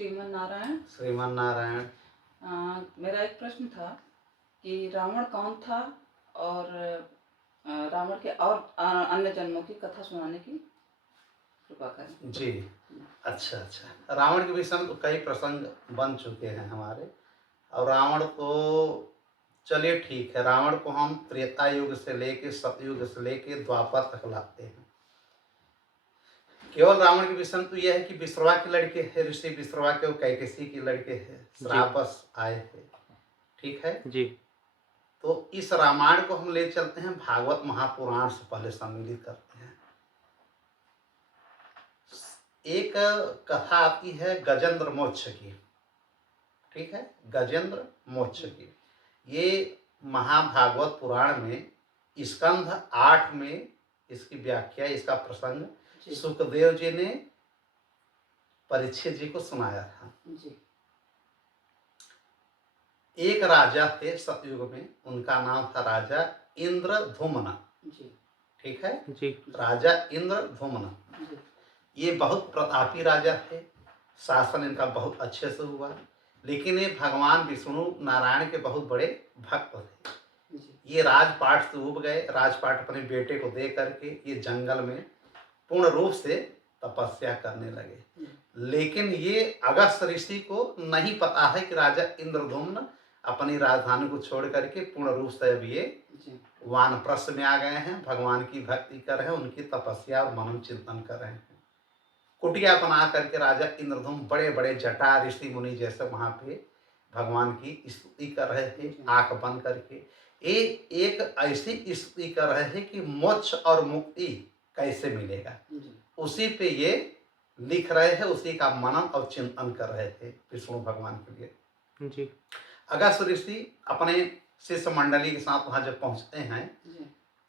श्रीमन नारायण। श्रीमन नारायण। मेरा एक प्रश्न था कि रावण कौन था और रावण के और अन्य जन्मों की कथा सुनाने की कृपा करें। जी, अच्छा। रावण के विषय में तो कई प्रसंग बन चुके हैं हमारे। और रावण को चलिए ठीक है, रावण को हम त्रेता युग से लेके सतयुग से लेके द्वापर तक लाते हैं। केवल रावण के विषय में तो यह है कि विश्रवा के लड़के हैं, ऋषि विश्रवा के, वो कैकेसी के लड़के हैं, श्रापस आए थे। ठीक है जी। तो इस रामायण को हम ले चलते हैं भागवत महापुराण से पहले सम्मिलित करते हैं। एक कथा आती है गजेंद्र मोक्ष की। ठीक है, गजेंद्र मोक्ष की। ये महाभागवत पुराण में स्कंध 8 में इसकी व्याख्या, इसका प्रसंग सुखदेव जी ने परीक्षित जी को सुनाया था। जी। एक राजा थे सतयुग में, उनका नाम था राजा इंद्रधुम्न। ठीक है जी। राजा इंद्रधुम्न। ये बहुत प्रतापी राजा थे, शासन इनका बहुत अच्छे से हुआ। लेकिन ये भगवान विष्णु नारायण के बहुत बड़े भक्त थे। ये राजपाट से उब गए। राजपाट अपने बेटे को दे करके ये जंगल में पूर्ण रूप से तपस्या करने लगे। लेकिन ये अगस्त्य ऋषि को नहीं पता है कि राजा इंद्रधुम्न अपनी राजधानी को छोड़ करके पूर्ण रूप से अब ये वानप्रस्थ में आ गए हैं, भगवान की भक्ति कर रहे हैं, उनकी तपस्या और मनन चिंतन कर रहे हैं। कुटिया बना करके राजा इंद्रधुम्न बड़े बड़े जटा ऋषि मुनि जैसे वहां पे भगवान की स्तुति कर रहे थे, आंख बंद करके। एक ऐसी स्तुति कर रहे थे कि मोक्ष और मुक्ति कैसे मिलेगा, उसी पे ये लिख रहे हैं, उसी का मनन और चिंतन कर रहे थे विष्णु भगवान के लिए। जी। अगस्त्य ऋषि अपने शिष्य मंडली के साथ वहां जब पहुंचते हैं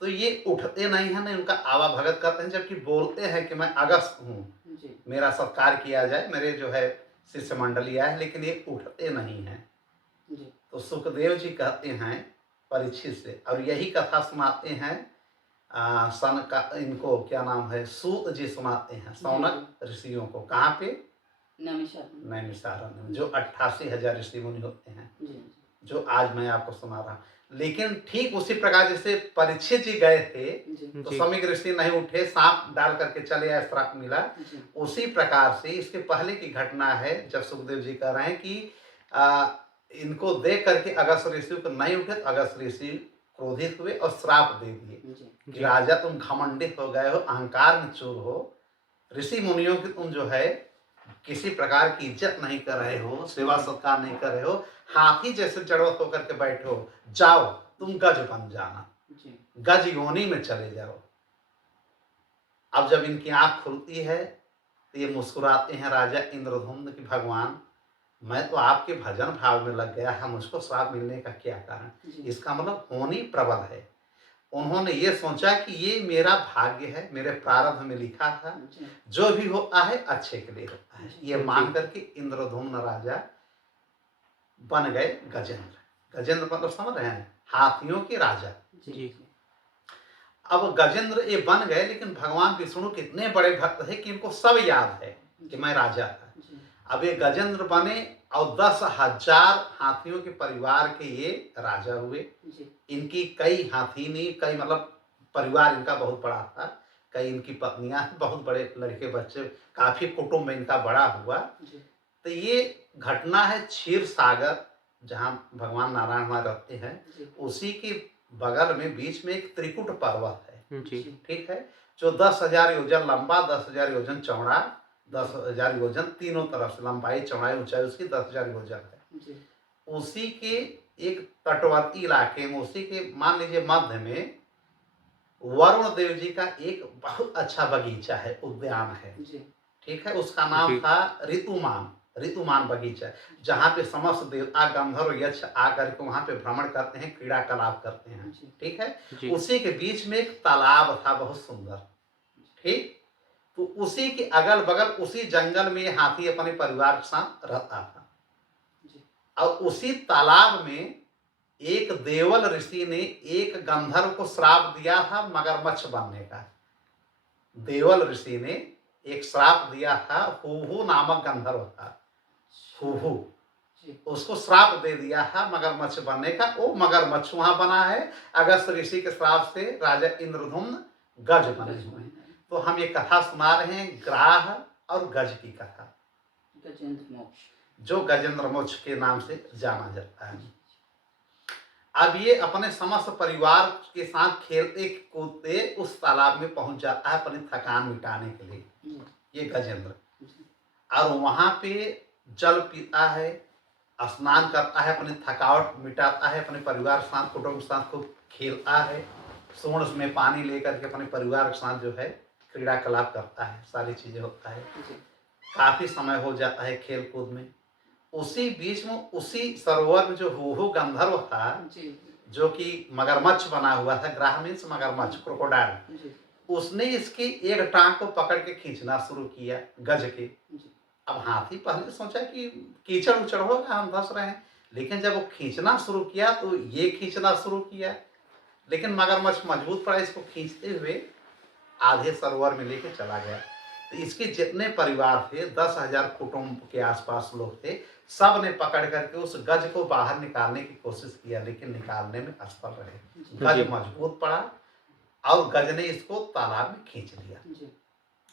तो ये उठते नहीं है, नहीं उनका आवा भगत करते हैं, जबकि बोलते हैं कि मैं अगस्त हूँ, मेरा सत्कार किया जाए, मेरे जो है शिष्य मंडली आए, लेकिन ये उठते नहीं हैं। तो सुखदेव जी कहते हैं परीक्षित से, और यही कथा सुनाते हैं सन का, इनको क्या नाम है, सूत जी सुनाते हैं सौनक ऋषियों को। कहाँ पे? नैमिषारण्य में, जो 88,000 ऋषि मुनि होते हैं, जो आज मैं आपको सुना रहा। लेकिन ठीक उसी प्रकार जैसे परीक्षित जी गए थे तो सौमिक ऋषि नहीं उठे, सांप डाल करके चले आए, श्राप मिला। उसी प्रकार से इसके पहले की घटना है, जब सुखदेव जी कह रहे हैं कि इनको देख करके अगस्त्य ऋषि को नहीं उठे, तो अगस्त्य ऋषि क्रोधित हुए और श्राप दे दिए कि राजा तुम घमंडित हो गए हो, अहंकार में चूर हो, ऋषि मुनियों की तुम जो है किसी प्रकार की इज्जत नहीं कर रहे हो, सेवा सत्कार नहीं कर रहे हो, हाथी जैसे जड़वत होकर के बैठे हो, जाओ तुम गज बन जाना, गज योनि में चले जाओ। अब जब इनकी आंख खुलती है तो ये मुस्कुराते हैं राजा इंद्रधुम्न की, भगवान मैं तो आपके भजन भाव में लग गया है, मुझको श्राप मिलने का क्या कारण? इसका मतलब होनी प्रबल है। उन्होंने ये सोचा कि ये मेरा भाग्य है, मेरे प्रारब्ध में लिखा था, जो भी होता है अच्छे के लिए होता है, ये मान करके इंद्रधुम्न राजा बन गए गजेंद्र। गजेंद्र मतलब समझ रहे हैं, हाथियों के राजा। अब गजेंद्र ये बन गए, लेकिन भगवान विष्णु के इतने बड़े भक्त है कि इनको सब याद है कि मैं राजा था। अब ये गजेंद्र बने और 10,000 हाथियों के परिवार के ये राजा हुए। इनकी कई हाथीनी, कई मतलब परिवार इनका बहुत बड़ा था, कई इनकी पत्नियां, बहुत बड़े लड़के बच्चे, काफी कुटुंब इनका बड़ा हुआ। तो ये घटना है क्षीर सागर, जहाँ भगवान नारायण वहाँ रहते हैं, उसी के बगल में बीच में एक त्रिकुट पर्वत है। ठीक है, जो 10,000 योजन लंबा, 10,000 योजन चौड़ा, 10,000 योजन तीनों तरफ से लंबाई चौड़ाई ऊंचाई उसकी 10,000 योजन है। उसी के एक तटवर्ती इलाके में, उसी के मान लीजिए मध्य में वरुण देव जी का एक बहुत अच्छा बगीचा है, उद्यान है। ठीक है, उसका नाम था ऋतुमान बगीचा, जहाँ पे समस्त देवता गंधर्व यक्ष आकर के वहाँ पे भ्रमण करते हैं, क्रीड़ा कलाप करते हैं। ठीक है, उसी के बीच में एक तालाब था बहुत सुंदर। ठीक, तो उसी के अगल बगल उसी जंगल में हाथी अपने परिवार के साथ रहता था। और उसी तालाब में एक देवल ऋषि ने एक गंधर्व को श्राप दिया था मगरमच्छ बनने का। देवल ऋषि ने एक श्राप दिया था, हूहू नामक गंधर्व था, हुहू, जी उसको श्राप दे दिया है मगरमच्छ बनने का। वो मगरमच्छ वहां बना है। अगस्त ऋषि के श्राप से राजा इंद्रधुम्न गज बने गज हुए हैं। बन तो हम ये कथा सुना रहे हैं, ग्राह और गज की कथा, गजेंद्र मोक्ष। जो गजेंद्र मोक्ष के नाम से जाना जाता है। अब ये अपने समस्त परिवार के साथ खेलते कूदते उस तालाब में पहुंच जाता है अपनी थकान मिटाने के लिए, जी ये गजेंद्र। जी और वहां पे जल पीता है, स्नान करता है, अपनी थकावट मिटाता है, अपने परिवार के साथ, कुटुंब के साथ खूब खेलता है, सोंड में पानी लेकर के अपने परिवार के साथ जो है क्रीड़ाकलाप करता है, सारी चीजें होता है। जी काफी समय हो जाता है खेल कूद में। उसी बीच में उसी सरोवर में जो हुहू गंधर्व था, जी जो कि मगरमच्छ बना हुआ था, ग्राह मीन्स मगरमच्छ, क्रोकोडाइल, जी उसने इसकी एक टांग को पकड़ के खींचना शुरू किया, गज के। जी अब हाथी पहले सोचा कि कीचड़ उचड़ होगा, हम धंस रहे हैं, लेकिन जब वो खींचना शुरू किया तो ये खींचना शुरू किया, लेकिन मगरमच्छ मजबूत पड़ा, इसको खींचते हुए आधे सरोवर में लेके चला गया। तो इसके जितने परिवार थे, 10,000 कुटुंब के आसपास लोग थे, सब ने पकड़ करके उस गज को बाहर निकालने की कोशिश किया, लेकिन निकालने में असफल रहे। गज मजबूत पड़ा और गज ने इसको तालाब में खींच लिया। जी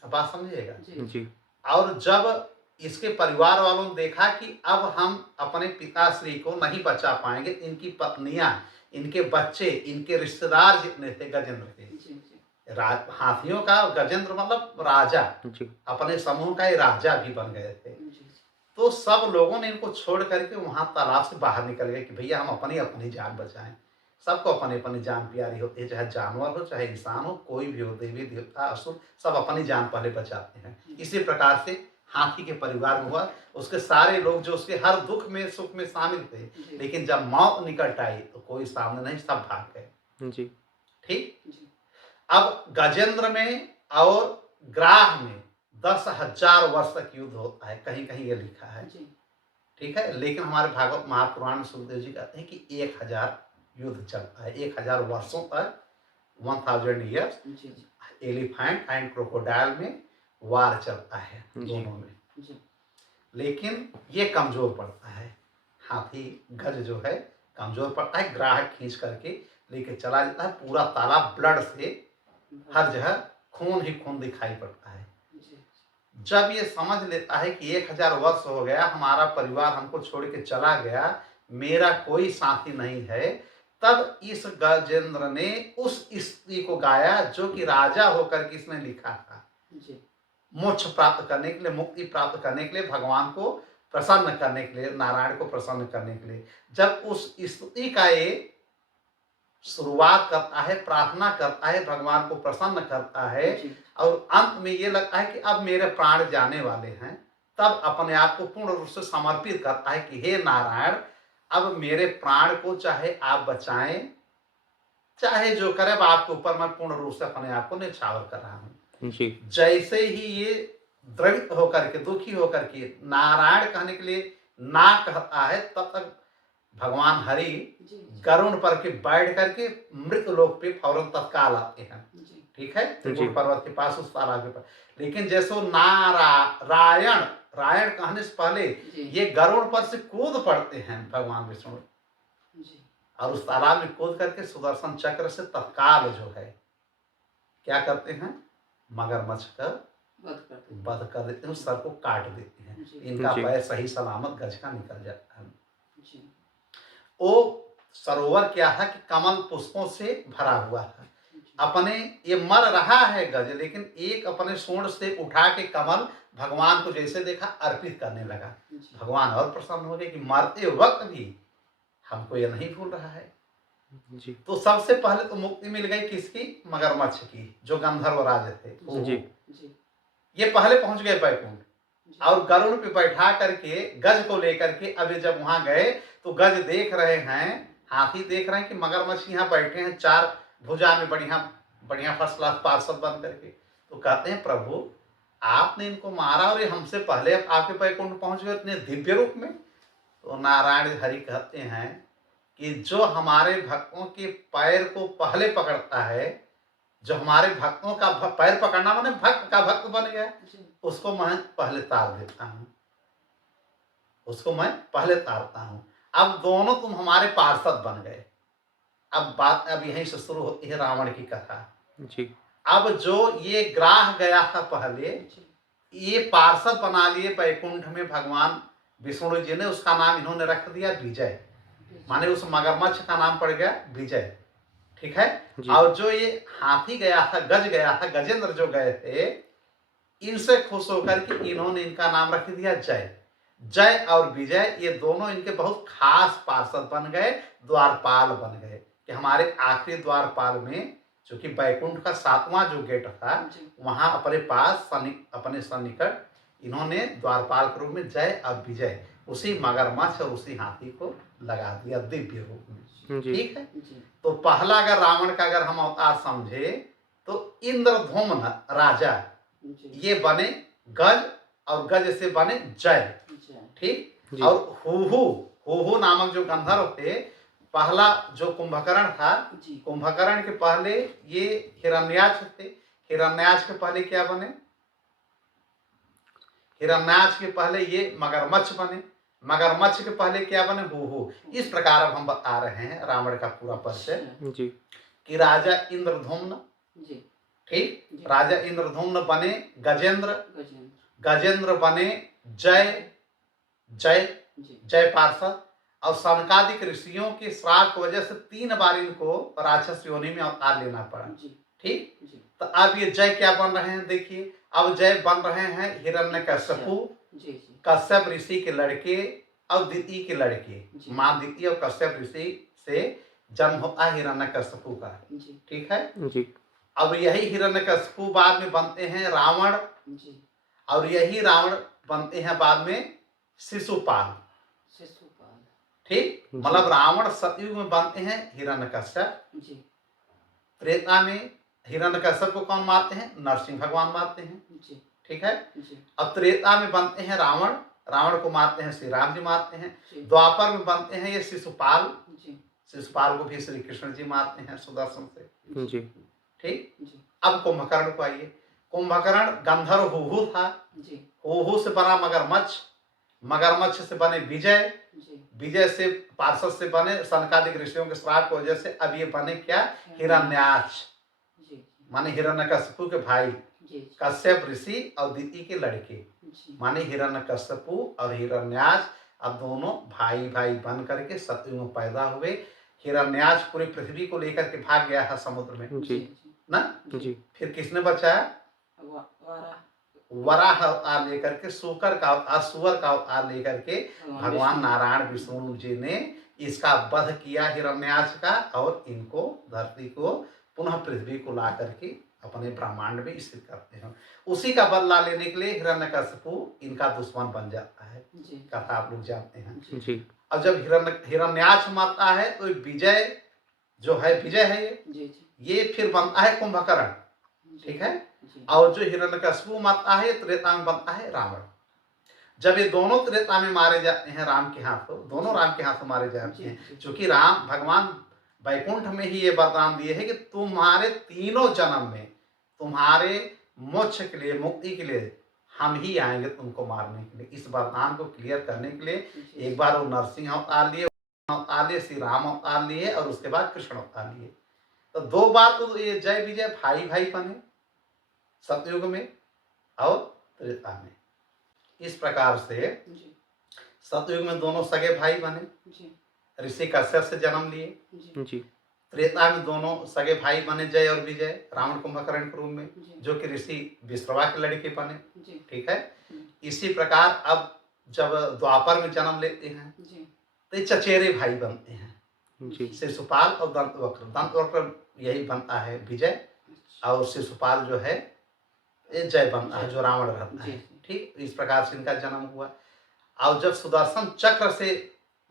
अब बात समझिएगा। जी और जब इसके परिवार वालों ने देखा कि अब हम अपने पिताश्री को नहीं बचा पाएंगे, इनकी पत्नियां, इनके बच्चे, इनके रिश्तेदार जितने थे गजेंद्र के, जी जी हाथियों का गजेंद्र मतलब राजा, अपने समूह का ही राजा भी बन गए थे। जी तो सब लोगों ने इनको छोड़ करके वहां तालाब से बाहर निकल गए कि भैया हम अपनी अपनी जान बचाएं। सबको अपनी अपनी जान प्यारी होती है, चाहे जानवर हो चाहे इंसान हो, कोई भी हो, देवी देवता असुर, सब अपनी जान पहले बचाते हैं। इसी प्रकार से हाथी के परिवार में हुआ। उसके सारे लोग जो उसके हर दुख में सुख में शामिल थे, जी लेकिन जब मौत निकट आई तो कोई सामने नहीं, सब भाग गए। जी ठीक। जी अब गजेंद्र में और ग्राह में 10,000 वर्ष तक युद्ध होता है, कहीं कहीं ये लिखा है। जी ठीक है, लेकिन हमारे भागवत महापुराण में सुखदेव जी कहते हैं कि 1,000 युद्ध चलता है, 1,000 वर्षों तक, 1000 ईयर्स जी एलिफेंट एंड क्रोकोडाइल में वार चलता है जी। दोनों में। जी लेकिन ये कमजोर पड़ता है, हाथी गज जो है कमजोर पड़ता है, ग्राह खींच करके लेके चला जाता है, पूरा तालाब ब्लड से हर जगह खून ही खून दिखाई पड़ता है। जी जब ये समझ लेता है कि 1,000 वर्ष हो गया, हमारा परिवार हमको छोड़ के चला गया, मेरा कोई साथी नहीं है, तब इस गजेंद्र ने उस स्त्री को गाया जो कि राजा होकर के इसने लिखा था, जी मोक्ष प्राप्त करने के लिए, मुक्ति प्राप्त करने के लिए, भगवान को प्रसन्न करने के लिए, नारायण को प्रसन्न करने के लिए। जब उस स्तुति का ये शुरुआत करता है, प्रार्थना करता है, भगवान को प्रसन्न करता है, जी और अंत में ये लगता है कि अब मेरे प्राण जाने वाले हैं, तब अपने आप को पूर्ण रूप से समर्पित करता है कि हे नारायण, अब मेरे प्राण को चाहे आप बचाएं, चाहे जो करे, अब आपके ऊपर मैं पूर्ण रूप से अपने आप को न्यौछावर कर रहा हूं। जी जैसे ही ये द्रवित होकर के, दुखी होकर के नारायण कहने के लिए ना कहता है, तब तक भगवान हरि जी गरुण पर के बैठ करके मृत लोक पे फौरन तत्काल आते हैं। जी ठीक है, त्रिकुट पर्वत के पास उस तालाब के पास। लेकिन जैसे वो नारायण, रायण कहने से पहले जी ये गरुड़ पर से कूद पड़ते हैं भगवान विष्णु, जी और उस तालाब में कूद करके सुदर्शन चक्र से तत्काल जो है क्या करते हैं, मगरमच्छ का वध करते हैं। वध कर देते हैं, सर को काट देते हैं, जी इनका जी। पैर सही सलामत गज का निकल जाता है। जी वो सरोवर क्या है कि कमल पुष्पों से भरा हुआ था। जी अपने ये मर रहा है गज, लेकिन एक अपने सूंड से उठा के कमल भगवान को जैसे देखा अर्पित करने लगा। जी भगवान और प्रसन्न हो गए कि मरते वक्त भी हमको ये नहीं भूल रहा है। जी तो सबसे पहले तो मुक्ति मिल गई किसकी, मगरमच्छ की, जो गंधर्व राज थे। जी जी ये पहले पहुंच गए बैकुंठ, जी और गरुड़ पे बैठा करके गज को लेकर के अभी जब वहां गए तो गज देख रहे हैं, हाथी देख रहे हैं कि मगरमच्छ यहाँ बैठे हैं, 4 भुजा में बढ़िया बढ़िया फर्स्ट क्लास पार्षद बन करके। तो कहते हैं प्रभु आपने इनको मारा और ये हमसे पहले आपके बैकुंठ पहुंच गए इतने दिव्य रूप में। तो नारायण हरि कहते हैं कि जो हमारे भक्तों के पैर को पहले पकड़ता है, जो हमारे भक्तों का पैर पकड़ना माने भक्त का भक्त बन गया, जी उसको मैं पहले तार देता हूँ। उसको मैं पहले तारता हूँ। अब दोनों तुम हमारे पार्षद बन गए। अब यहीं से शुरू होती है रावण की कथा। जी अब जो ये ग्राह गया था पहले, जी ये पार्षद बना लिए बैकुंठ में भगवान विष्णु जी ने, उसका नाम इन्होंने रख दिया विजय, माने उस मगरमच्छ का नाम पड़ गया विजय। ठीक है। जी और जो ये हाथी गया था, गज गया था, गजेंद्र जो गए थे, इनसे खुश होकर के इन्होंने इनका नाम रख दिया जय। जय और विजय ये दोनों इनके बहुत खास पार्षद बन गए, द्वारपाल बन गए, कि हमारे आखिरी द्वारपाल में, चूंकि बैकुंठ का 7वां जो गेट था, जी वहां अपने पास अपने सन्निकट इन्होंने द्वारपाल के रूप में जय और विजय उसी मगरमच्छ और उसी हाथी को लगा दिया दिव्य रूप में। जी ठीक है। जी तो पहला अगर रावण का अगर हम अवतार समझे तो इंद्रधूम्न राजा जी ये बने गज, और गज से बने जय। जी ठीक। जी और हुहु नामक जो गंधर्व थे, पहला जो कुंभकर्ण था, जी कुंभकर्ण के पहले ये हिरण्याक्ष थे, हिरण्याक्ष के पहले क्या बने, हिरण्याक्ष के पहले ये मगरमच्छ बने, मगरमच्छ के पहले क्या बने, हुहु। इस प्रकार अब हम बता रहे हैं रावण का पूरा परिचय, जी कि राजा इंद्रधूम्न, जी ठीक, जी राजा इंद्रधूम्न बने गजेंद्र, गजेंद्र गजेंद्र बने जय, जय जी जय पार्षद। और सनकादिक ऋषियों के श्राप की वजह से 3 बार इनको राक्षस योनि में अवतार लेना पड़ा। जी ठीक। जी तो अब ये जय क्या बन रहे हैं, देखिए अब जय बन रहे हैं हिरण्यकश्यपु, जी जी कश्यप ऋषि के लड़के और दिति के लड़के, जी। माँ दिति और कश्यप ऋषि से जन्म होता है हिरण्यकश्यपु का। जी ठीक है। जी अब यही हिरण्यकश्यपु बाद में बनते हैं रावण, जी और यही रावण बनते हैं बाद में शिशुपाल। शिशुपाल ठीक। जी। मतलब रावण सतयुग में बनते हैं हिरण्यकश्यप, जी त्रेता में हिरण्यकश्यप को कौन मारते हैं, नरसिंह भगवान मारते हैं। जी ठीक है। जी अब त्रेता में बनते हैं रावण, रावण को मारते हैं श्री राम जी मारते हैं। जी द्वापर में बनते हैं ये शिशुपाल, जी शिशुपाल को भी श्री कृष्ण जी मारते हैं सुदर्शन से। जी ठीक। जी अब कुंभकर्ण को आइए, कुंभकर्ण गंधर्व हुहु था, जी हुहु से बना मगरमच्छ, मगरमच्छ से बने विजय, जी विजय से पार्षद से बने सनकादिक ऋषियों के श्राप की वजह से अब ये बने क्या, हिरण्याक्ष, जी माने हिरण्यकश्यपु के भाई, जी कश्यप ऋषि और दिति के लड़के, जी माने हिरण्यकश्यपु और हिरण्याक्ष अब दोनों भाई भाई बन करके सतयुग में पैदा हुए। हिरण्याक्ष पूरी पृथ्वी को लेकर के भाग गया था समुद्र में जी ना, जी फिर किसने बचाया, वारा वराह अवतार लेकर के, सूकर का अवतार, सुअर का अवतार लेकर के भगवान नारायण विष्णु जी ने इसका वध किया हिरण्याक्ष का, और इनको धरती को पुनः पृथ्वी को ला करके अपने ब्रह्मांड में स्थित करते हैं। उसी का बदला लेने के लिए हिरण्यकश्यपु इनका दुश्मन बन जाता है। जी कथा आप लोग जानते हैं। जी अब जब हिरण्याक्ष मरता है तो विजय जो है, विजय है जी जी ये फिर बनता है कुंभकर्ण। ठीक है। जी और जो हिरण्यकश्यपु मरता है त्रेता में बनता है रावण। जब ये दोनों त्रेता में मारे जाते हैं राम के हाथों, दोनों राम के हाथों मारे जाते हैं, क्योंकि राम भगवान वैकुंठ में ही ये वरदान दिए हैं कि तुम्हारे तीनों जन्म में तुम्हारे मोक्ष के लिए, मुक्ति के लिए हम ही आएंगे तुमको मारने के लिए। इस वरदान को क्लियर करने के लिए एक बार वो नरसिंह अवतार लिए, श्री राम अवतार लिए, और उसके बाद कृष्ण अवतार लिए। तो 2 बार तो ये जय विजय भाई भाई बने सतयुग में और त्रेता में। इस प्रकार से जी सतयुग में दोनों सगे भाई बने, जी ऋषि कश्यप से जन्म लिए। जी जी त्रेता में दोनों सगे भाई बने जय और विजय, रावण कुंभकर्ण के रूप में, जी जो कि ऋषि विश्रवा के लड़के बने। जी ठीक है। इसी प्रकार अब जब द्वापर में जन्म लेते हैं जी तो ये चचेरे भाई बनते हैं, जी शिशुपाल और दंतवक्र। दंतवक्र यही बनता है विजय, और शिशुपाल जो है ये जय बनता है, जो रावण रहता है। ठीक। इस प्रकार से इनका जन्म हुआ। और जब सुदर्शन चक्र से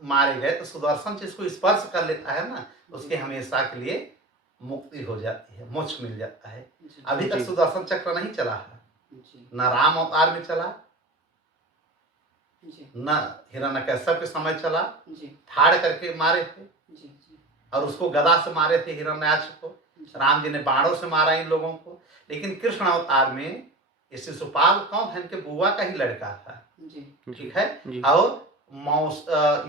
मारे गए तो सुदर्शन जिसको स्पर्श कर लेता है ना, उसके हमेशा के लिए मुक्ति हो जाती है, मोक्ष मिल जाता है। अभी तक जी। सुदर्शन चक्र नहीं चला है, जी न राम अवतार में चला, जी न हिरण्यकश्यप के समय चला, जी फाड़ करके मारे थे, जी जी और उसको गदा से मारे थे हिरण्याक्ष को। राम जी ने बाणों से मारा इन लोगों को। लेकिन कृष्ण अवतार में ये शिशुपाल कौन है, इनके बुआ का ही लड़का था। जी ठीक है। जी और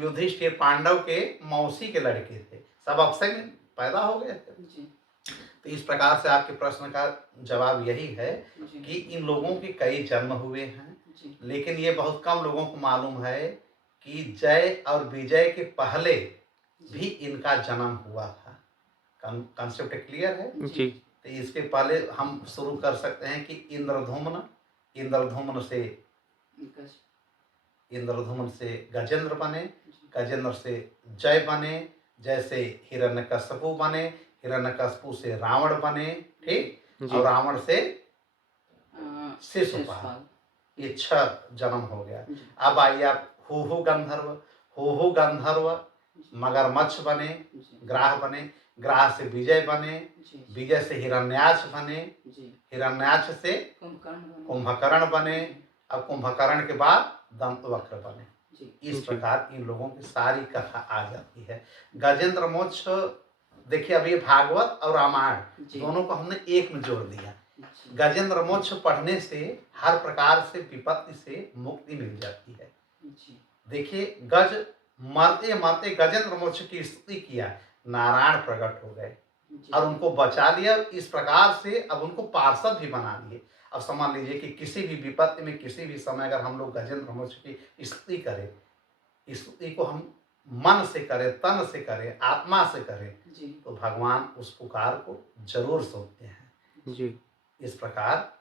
युधिष्ठिर पांडव के मौसी के लड़के थे, सब अवसर में पैदा हो गए थे। जी तो इस प्रकार से आपके प्रश्न का जवाब यही है जी कि इन लोगों के कई जन्म हुए हैं, जी लेकिन ये बहुत कम लोगों को मालूम है कि जय और विजय के पहले भी जी इनका जन्म हुआ था। कंसेप्ट क्लियर है? जी तो इसके पहले हम शुरू कर सकते हैं कि इंद्रधूम्न, इंद्रधूम्न से गज- इंद्रधूम्न से गजेंद्र बने, जी गजेंद्र से जय बने, जय से हिरण्यकश्यपु बने, हिरण्यकश्यपु से रावण बने, ठीक, जी और रावण से अ, शिशुपाल। शिशुपाल। ये 6 जन्म हो गया। जी अब आइए आप हुहु गंधर्व, हुहु गंधर्व जी मगरमच्छ बने, जी ग्राह बने, ग्राह से विजय बने, जी विजय से हिरण्याक्ष बने, जी हिरण्याक्ष से कुंभकर्ण बने। कुंभकर्ण बने, जी अब कुंभकर्ण के बाद दंतवक्र बने। जी इस जी। प्रकार इन लोगों की सारी कथा आ जाती है। गजेंद्र मोक्ष, देखिए अब ये भागवत और रामायण जी दोनों को हमने एक में जोड़ दिया। जी गजेंद्र मोक्ष पढ़ने से हर प्रकार से विपत्ति से मुक्ति मिल जाती है। जी देखिए गज मरते मरते गजेंद्र मोक्ष की स्तुति किया, नारायण प्रकट हो गए जी और उनको बचा लिया। इस प्रकार से अब उनको पार्षद भी बना लिए। अब समझ लीजिए कि किसी भी विपत्ति में किसी भी समय अगर हम लोग गजेंद्र मोक्ष की स्तुति करें, इस स्तुति को हम मन से करें, तन से करें, आत्मा से करें, जी तो भगवान उस पुकार को जरूर सुनते हैं। जी इस प्रकार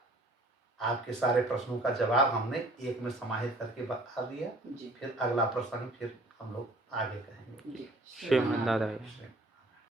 आपके सारे प्रश्नों का जवाब हमने एक में समाहित करके बता दिया। जी फिर अगला प्रश्न फिर हम लोग आगे कहेंगे। जी श्रीमन नारायण।